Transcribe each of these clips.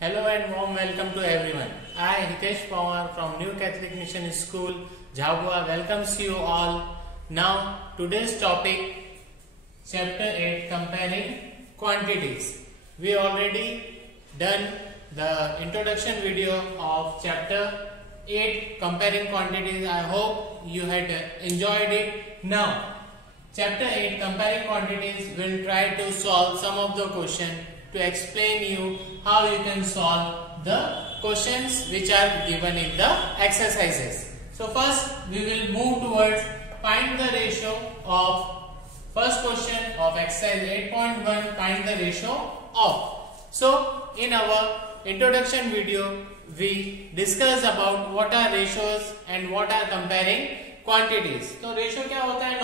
Hello and warm welcome to everyone. I, Hitesh Pawar from New Catholic Mission School, Jhabua, welcomes you all. Now, today's topic, Chapter 8, Comparing Quantities. We already done the introduction video of Chapter 8, Comparing Quantities. I hope you had enjoyed it. Now, Chapter 8, Comparing Quantities, will try to solve some of the questions to explain you how you can solve the questions which are given in the exercises. So first we will move towards find the ratio of first question of exercise 8.1, find the ratio of. So in our introduction video we discussed about what are ratios and what are comparing quantities. तो ratio क्या होता है?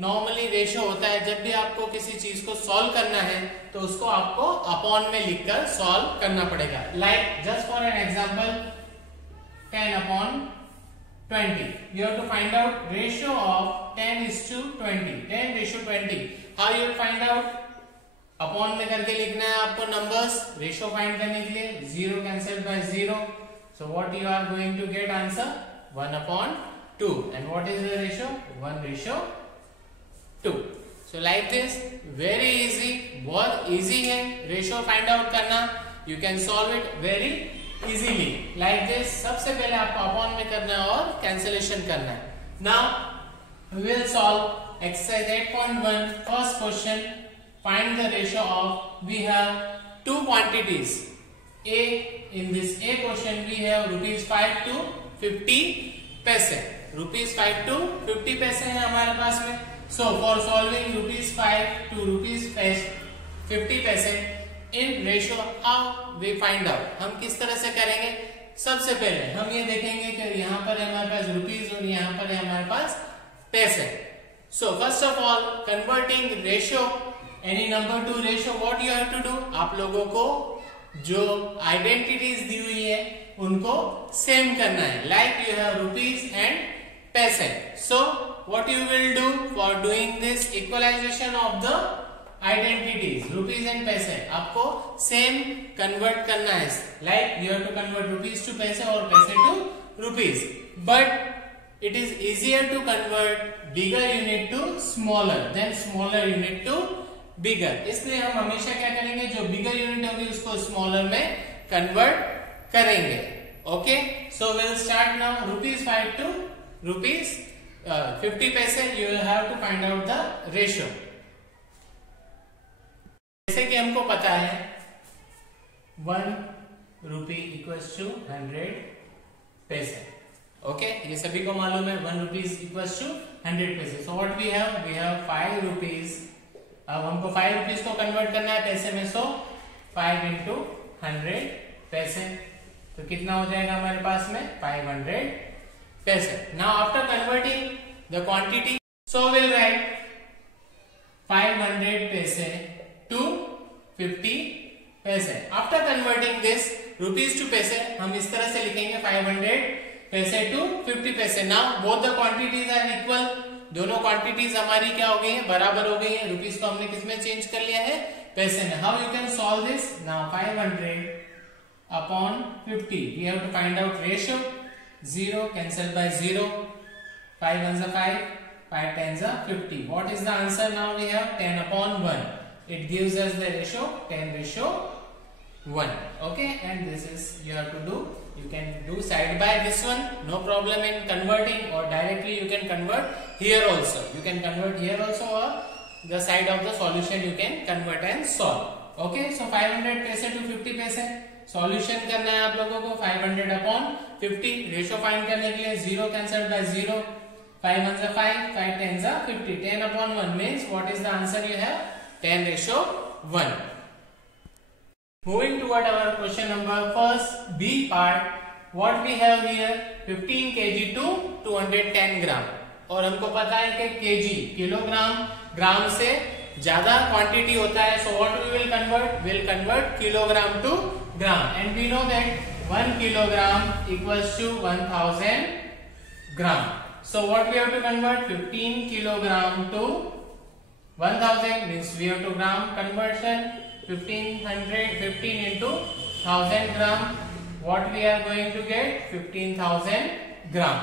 Normally ratio होता है जब भी आपको किसी चीज को सॉल्व करना है तो उसको आपको अपॉन में लिखकर सॉल्व करना पड़ेगा. Like just for an example 10 upon 20. You have to find out ratio of 10:20. 10:20. How you will find out? Upon में करके लिखना है आपको नंबर्स. रेशियो फाइंड करने के लिए 0 cancel bye 0. So what you are going to get answer? 1/2. And what is the ratio? 1:2. So like this, very easy, बहुत easy है रेशियो फाइंड आउट करना. You can solve it very easily. Like this, सबसे पहले आपको upon में करना है और कैंसिलेशन करना है. Now we will solve exercise 8.1. First question, find the ratio of. We have two quantities. A, in this A question we have ₹5 to 50 पैसे. ₹5 to 50 पैसे है हमारे पास में. So for solving ₹5 to ₹50 पैसे in ratio, how we find out? हम किस तरह से करेंगे? सबसे पहले हम ये देखेंगे कि यहाँ पर है हमारे पास रुपीस और यहाँ पर है हमारे पास पैसे. So first of all, converting ratio, any number to ratio, what you have to do? आप लोगों को जो आइडेंटिटीज दी हुई है उनको सेम करना है. Like you have rupees and पैसे. So what you will do for doing this equalization of the identities, rupees and पैसे, आपको सेम कन्वर्ट करना है. Like you have to convert rupees to पैसे और पैसे to rupees. But it is easier to convert bigger unit to smaller than smaller unit to bigger. इसलिए हम हमेशा क्या करेंगे, जो बिगर यूनिट होगी उसको स्मॉलर में कन्वर्ट करेंगे. Okay, so will start now. ₹5 to ₹50 पैसे. You will have to find out the ratio. जैसे कि हमको पता है 1 rupee equals to 100 पैसे. ओके, ये सभी को मालूम है 1 rupees equals to 100 पैसे. So what we have 5 rupees. अब हमको 5 rupees को कन्वर्ट करना है पैसे में. सो 5 into 100 पैसे. तो कितना हो जाएगा हमारे पास में? 500 पैसे. Now after converting the quantity, so we'll write 500 पैसे to 50 पैसे. After converting this rupees to पैसे, हम इस तरह से लिखेंगे 500 पैसे to 50 पैसे. Now both the quantities are equal. दोनों क्वांटिटीज हमारी क्या हो गई है? बराबर हो गई है. रुपीस को हमने किसमें चेंज कर लिया है? पैसे में. How you can solve this? Now 500 upon 50. We have to find out ratio. 0 cancel by 0. 5 ones are 5. 5 tens are 50. What is the answer? Now we have 10 upon 1. It gives us the ratio 10:1. Okay, and this is you have to do. You can do side by this one. No problem in converting, or directly you can convert here also. You can convert here also, or the side of the solution you can convert and solve. Okay, so 500 पैसे to 50 पैसे. Solution करना है आप लोगों को. 500 upon 50. Ratio find करने के लिए 0 cancel bye 0. 5 ones are 5. 5 tens are 50. 10 upon 1 means what is the answer you have? 10:1. Moving toward our question number first, B part. What we have here? 15 kg to 210 gram. और हमको पता है कि kg kilogram, ग्राम से ज्यादा quantity होता है. So what we will convert? We will convert kilogram to gram, and we know that 1 kilogram equals to 1000 gram. So what we have to convert? 15 kilogram to 1000 means we have to gram conversion. 15 into 1000 gram, what we are going to get 15,000 gram.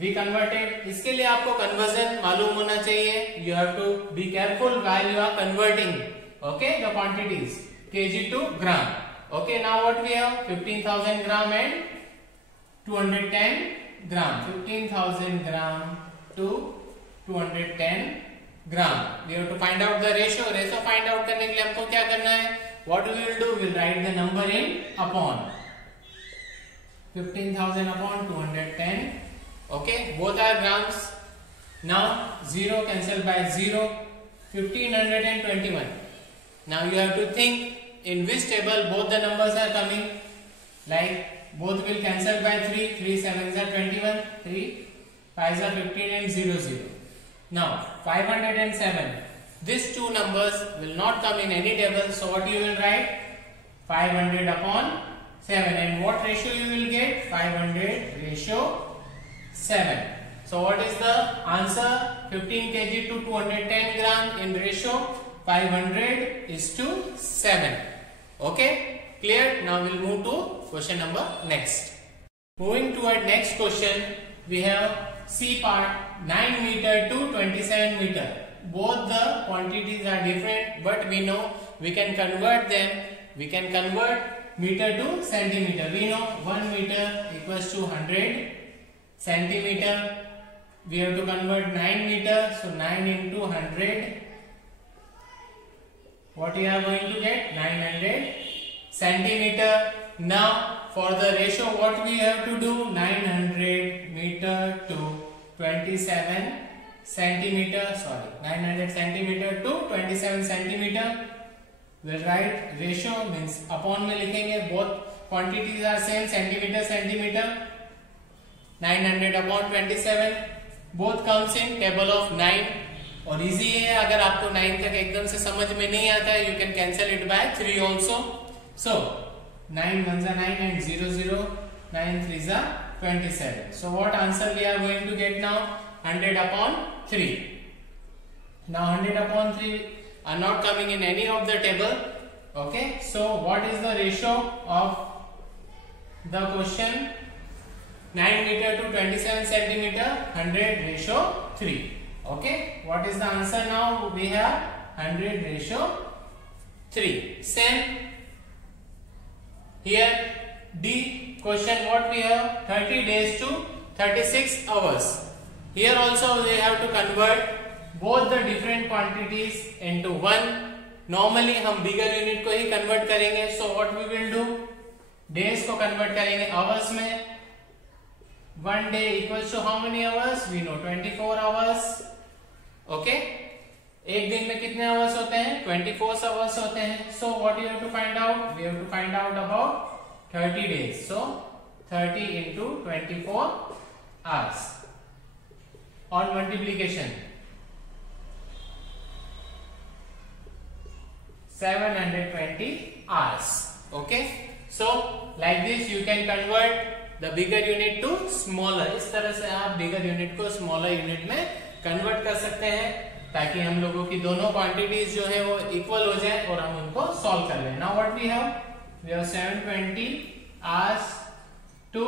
We converted. इसके लिए आपको conversion मालूम होना चाहिए. You have to be careful while you are converting, okay, the quantities kg to gram. Okay, now what we have 15,000 gram and 210 gram. 15,000 gram to 210 gram. We have to find out the ratio. Ratio find out करने के लिए हमको क्या करना है? What we will do? We'll write the number in upon. 15,000 upon 210. Okay, both are grams. Now 0 cancelled by 0. 1521. Now you have to think in which table both the numbers are coming. Like both will cancel by 3. 3 7s are 21. 3 5s are 15 and 0 0. Now 507. These two numbers will not come in any table. So what you will write? 500 upon 7. And what ratio you will get? 500 ratio 7. So what is the answer? 15 kg to 210 gram in ratio 500 is to 7. Okay, clear? Now we'll move to question number next. Moving toward next question, we have C part 9 meter to 27 meter. Both the quantities are different, but we know we can convert them. We can convert meter to centimeter. We know 1 meter equals to 100 centimeter. We have to convert 9 meter, so 9 into 100. What you are going to get? 900 centimeter. Now for the ratio, what we have to do? 900 meter to 27 centimeter. Sorry, 900 centimeter to 27 centimeter. We'll write ratio means upon में लिखेंगे. Both quantities are same, centimeter centimeter. 900 upon 27. Both comes in table of 9. और easy है. अगर आपको 9 तक एकदम से समझ में नहीं आता है, you can cancel it by 3 also. So 9 1s are 9 and 0 0. 9 3s are 27. So what answer we are going to get now? 100 upon 3. Now 100 upon 3 are not coming in any of the table. Okay, so what is the ratio of the question? 9 meter to 27 centimeter. 100 ratio 3. Okay, what is the answer now? We have 100 ratio 3. Same here. D question, what we have? 30 days to 36 hours. Here also we have to convert both the different quantities into one. Normally हम bigger unit को ही convert करेंगे. So what we will do? Days को convert करेंगे hours में. 1 day equals to how many hours? We know 24 hours. Okay? एक दिन में कितने hours होते हैं? 24 hours होते हैं. So what you have to find out? We have to find out about 30 days. So 30 into 24 hours. On multiplication, 720 hours. Okay, so like this you can convert the bigger unit to smaller. इस तरह से आप bigger unit को smaller unit में convert कर सकते हैं, ताकि हम लोगों की दोनों quantities जो है वो equal हो जाए और हम उनको solve कर लें. Now what we have? We have 720 hours to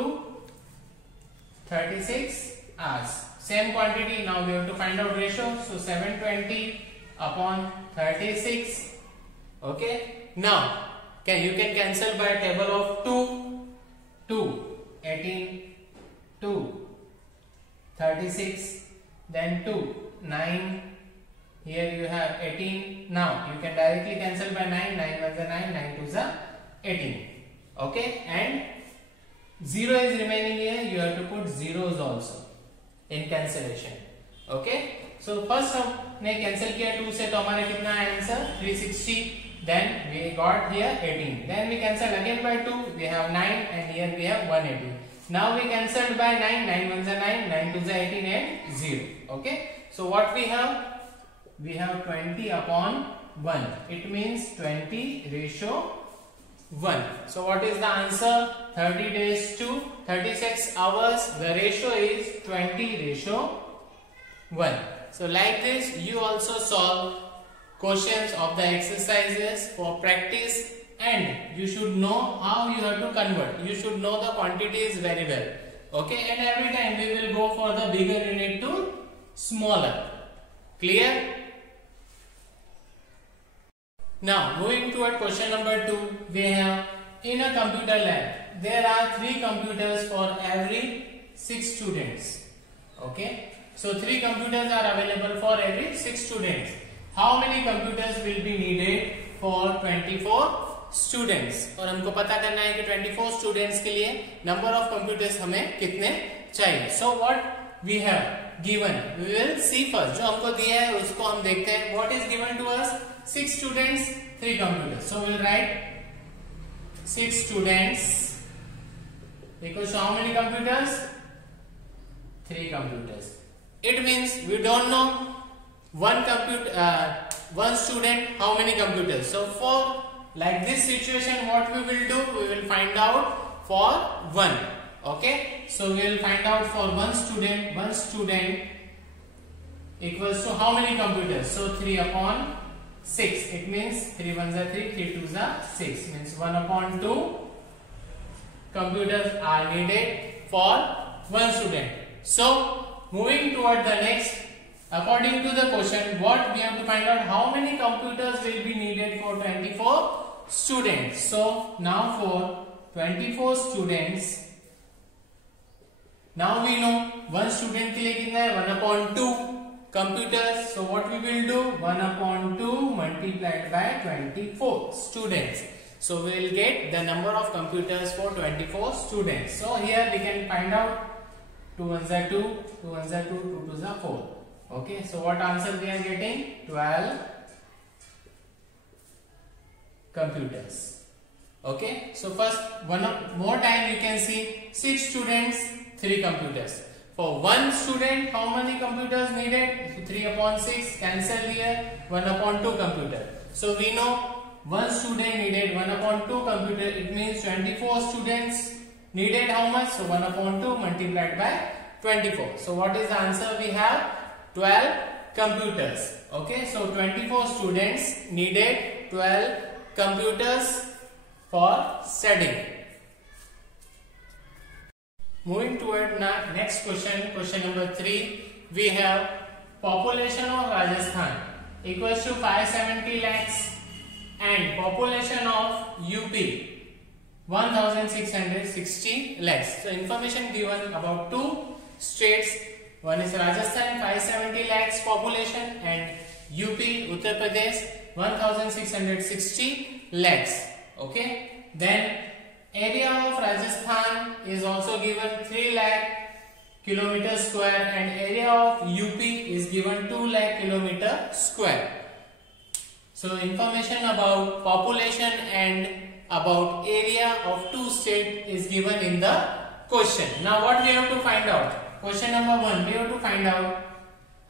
36 hours. Same quantity. Now we have to find out ratio. So 720 upon 36. Okay. Now you can cancel by table of 2, 18, 2, 36, then 2, 9. Here you have 18. Now you can directly cancel by 9. 9 1s are 9. 9 2s are 18. Okay. And 0 is remaining here. You have to put zeros also in cancellation. Okay, so first हमने cancel किया 2 से, तो हमारे कितना है answer? 360. Then we got here 18. Then we cancel again by 2. We have 9 and here we have 180. Now we cancelled by 9. 9 1s are 9. 9 2s are 18 and 0. Okay, so what we have? We have 20 upon 1. It means 20 ratio 1. So what is the answer? 30 days to 36 hours. The ratio is 20 ratio 1. So like this you also solve questions of the exercises for practice, and you you should know how you have to convert. You should know the quantities very well. Okay, and every time we will go for the bigger unit to smaller. Clear? Now moving toward question number 2, we have in a computer lab there are 3 computers for every 6 students. Okay, so 3 computers are available for every 6 students. How many computers will be needed for 24 students? और हमको पता करना है कि 24 students के लिए number of computers हमें कितने चाहिए. So what we have given, we will see first. जो हमको दिया है उसको हम देखते हैं. What is given to us? 6 students, 3 computers. So we'll write 6 students equals to how many computers? 3 computers. It means we don't know one student how many computers. So for like this situation, what we will do, we will find out for one. Okay, so we will find out for one student equals to how many computers? So 3 upon 6. It means 3 ones are 3, 3 twos are 6. Means 1 upon 2 computers are needed for one student. So moving toward the next, according to the question, what we have to find out how many computers will be needed for 24 students. So now for 24 students, now we know one student के लिए कितना है 1 upon 2 computers. So what we will do, 1 upon 2 multiplied by 24 students. So we will get the number of computers for 24 students. So here we can find out 2 ones are 2, 2 ones are 2, 2 twos are 4. Okay, so what answer we are getting? 12 computers. Okay, so first one more time you can see 6 students, 3 computers. For one student, how many computers needed? So 3 upon 6, cancel here, 1 upon 2 computer. So we know one student needed 1 upon 2 computer. It means 24 students needed how much? So 1 upon 2 multiplied by 24. So what is the answer we have? 12 computers. Okay, so 24 students needed 12 computers for studying. Moving toward next question, question number 3, we have population of Rajasthan equals to 570 lakhs and population of UP 1660 lakhs. So information given about 2 states. One is Rajasthan 570 lakhs population and UP Uttar Pradesh 1660 lakhs. Okay, then area of Rajasthan is also given 3 lakh kilometer square and area of UP is given 2 lakh kilometer square. So information about population and about area of 2 states is given in the question. Now what we have to find out? Question number 1, we have to find out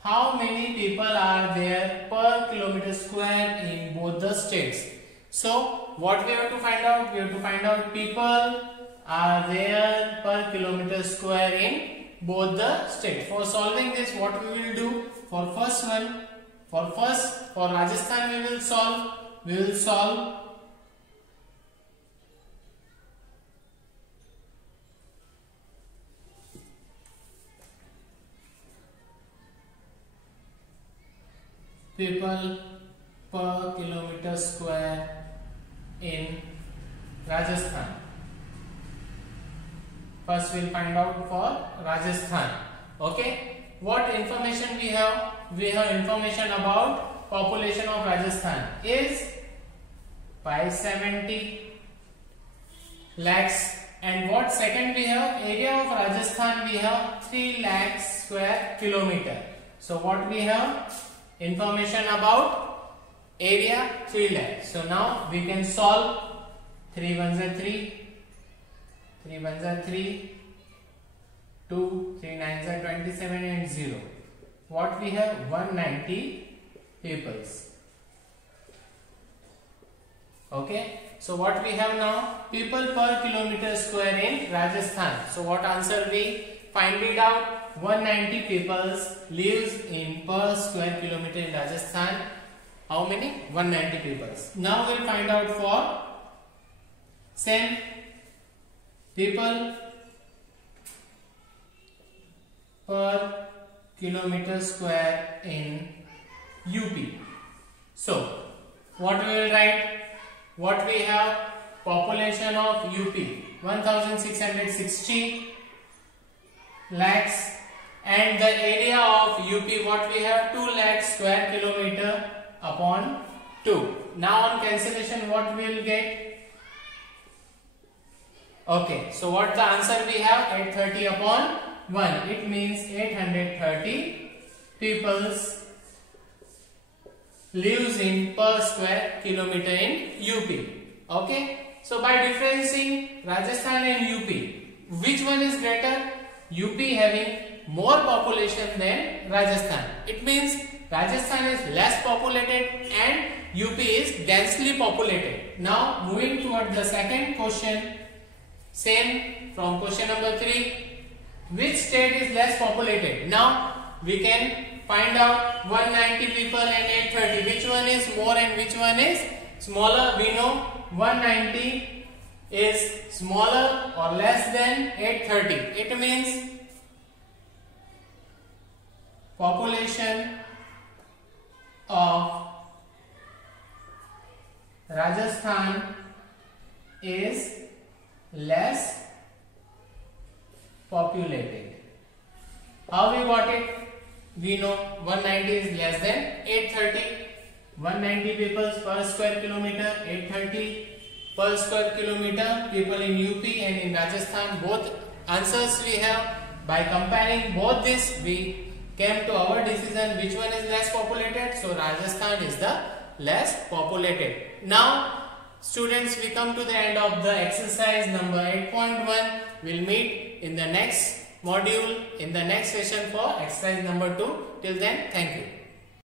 how many people are there per kilometer square in both the states. So what we have to find out? We have to find out people are there per kilometer square in both the states. For solving this, what we will do? For first one, for Rajasthan we will solve people per kilometer square in Rajasthan. First we'll find out for Rajasthan. Okay, what information we have? We have information about population of Rajasthan is 570 lakhs, and what second we have? Area of Rajasthan we have 3 lakh square kilometer. So what we have? Information about area 3 lakh. So now we can solve. 3 ones are 3, 3 ones are 3, 2, 3 nines are 27 and 0. What we have? 190 peoples. Okay, so what we have now? People per kilometer square in Rajasthan. So what answer we find it out? 190 peoples lives in per square kilometer in Rajasthan. How many? 190 peoples. Now we'll find out for Same people per kilometer square in UP. So what we will write? What we have? Population of UP 1660 lakhs, and the area of UP what we have? 2 lakhs square kilometer upon 2. Now on cancellation what we will get? Okay, so what the answer we have? 830 upon 1. It means 830 peoples lives in per square kilometer in UP. Okay, so by differencing Rajasthan and UP, which one is greater? UP having more population than Rajasthan. It means Rajasthan is less populated and UP is densely populated. Now moving toward the second question, same from question number 3. Which state is less populated? Now we can find out 190 people and 830. Which one is more and which one is smaller? We know 190 is smaller or less than 830. It means population of Rajasthan is less populated. How we got it? We know 190 is less than 830. 190 people per square kilometer, 830 per square kilometer people in UP and in Rajasthan. Both answers we have. By comparing both this, we came to our decision which one is less populated. So Rajasthan is the less populated. Now students, we come to the end of the exercise number 8.1. We'll meet in the next module, in the next session for exercise number 2. Till then, thank you.